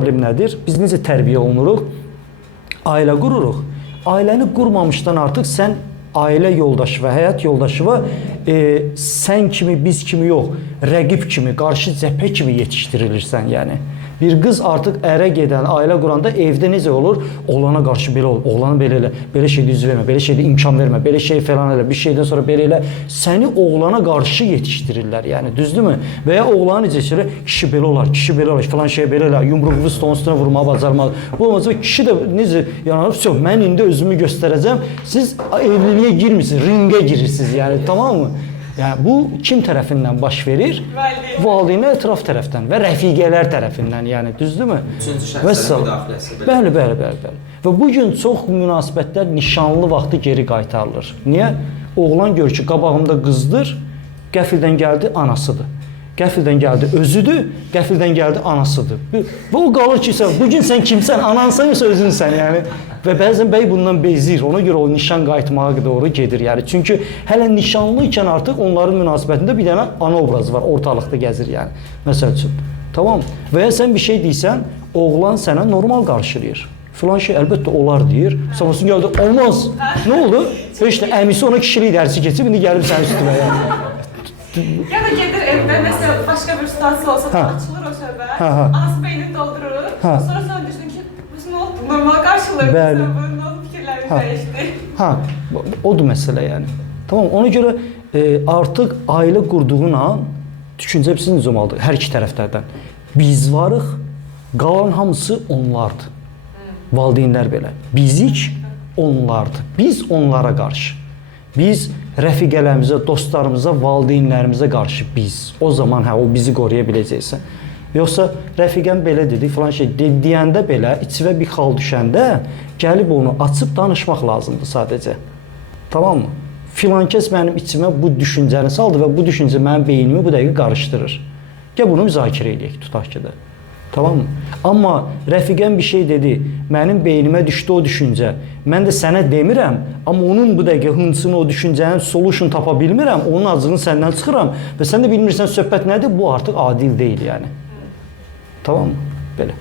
problem nədir? Biz necə tərbiyə olunuruq? Ailə qururuq. Ailəni qurmamışdan artıq sən ailə yoldaşı və həyat yoldaşı sən kimi, biz kimi yox, rəqib kimi, qarşı cəbhə kimi yetişdirilirsən, yəni. Bir qız artıq ərə gedən, ailə quranda evdə necə olur? Oğlana qarşı belə olur, oğlana belə elə, belə şeydə üz vermə, belə şeydə imkan vermə, belə şey falan elə, bir şeydən sonra belə elə. Səni oğlana qarşı yetişdirirlər, yəni, düzdürmü? Və ya oğlanı necə yetişdirir? Kişi belə olar, kişi belə olar, falan şey belə elə, yumruğunu stolun üstünə vurmağı bacarmalı. Bu olmasa kişi də necə yanarıb, mən indi özümü göstərəcəm, siz evliliyə girmirsiniz, ringə girirsiniz, yəni, tamam mı? Yəni, bu kim tərəfindən baş verir? Valideynlər ətraf tərəfdən və rəfiqələr tərəfindən, yəni, düzdürmü? Üçüncü şəxslərin müdaxiləsi. Bəli. Və bugün çox münasibətlər nişanlı vaxtı geri qaytarılır. Niyə? Oğlan görür ki, qabağımda qızdır, qəfildən gəldi, anasıdır. Qəfildən gəldi, özüdür, qəfildən gəldi, anasıdır. Və o qalır ki, bugün sən kimsən, anansan yoxsa özünsən, yəni. Və bəzən bəy bundan bezir, ona görə o nişan qayıtmağa doğru gedir, yəni. Çünki hələ nişanlı ikən artıq onların münasibətində bir dənə ana obrazı var, ortalıqda gəzir, yəni. Məsəl üçün, tamam. Və ya sən bir şey deysən, oğlan sənə normal qarşılayır. Filan şey əlbəttə olar deyir, sonrasını gəldi, olmaz. Nə oldu? Heç də əmisi ona kişilik dərsi keçib, indi gəlib sənin üstünə, yəni. Ya da gedir evdə, mesela başqa bir situasiya olsa, açılır o söhbət, anası beynini doldurur, sonra sonra düşün ki, bu nə oldu, normal qarşılayır, bunun oldu, fikirlərimiz dəyişdi. Odur məsələ, yəni. Tamam, ona görə artıq ailə qurduğun an, düşüncə bizim necə olmalıdır, hər iki tərəflərdən. Biz varıq, qalan hamısı onlardır. Valideynlər belə. Bizik onlardır. Biz onlara qarşı. Biz rəfiqələrimizə, dostlarımıza, valideynlərimizə qarşı biz. O zaman o bizi qoruya biləcəksən. Yoxsa rəfiqəm belə dedi, falan şey deyəndə belə, içivə bir xal düşəndə gəlib onu açıb danışmaq lazımdır sadəcə. Tamam mı? Filan kəs mənim içimə bu düşüncəni saldı və bu düşüncə mənim beynimi bu dəqiqə qarışdırır. Gəl bunu müzakirə eləyək, tutaq ki də. Tamam mı? Amma rəfiqəm bir şey dedi, mənim beynimə düşdü o düşüncə. Mən də sənə demirəm, amma onun bu dəqiqə hıncını, o düşüncənin solution tapa bilmirəm, onun acığını səndən çıxıram və sən də bilmirsən söhbət nədir, bu artıq adil deyil, yəni. Tamam mı? Belə.